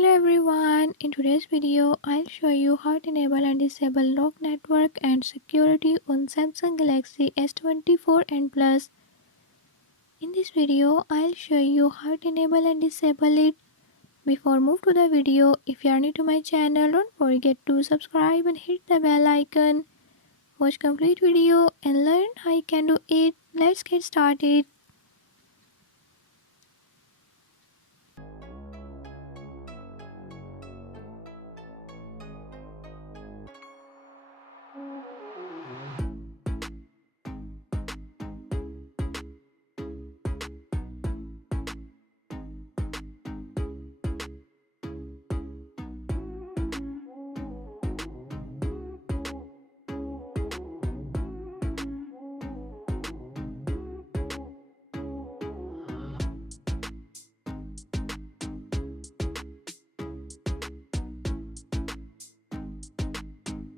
Hello everyone, in today's video I'll show you how to enable and disable lock network and security on Samsung Galaxy S24 and Plus. In this video I'll show you how to enable and disable it. Before move to the video, if you are new to my channel, don't forget to subscribe and hit the bell icon. Watch complete video and learn how you can do it. Let's get started.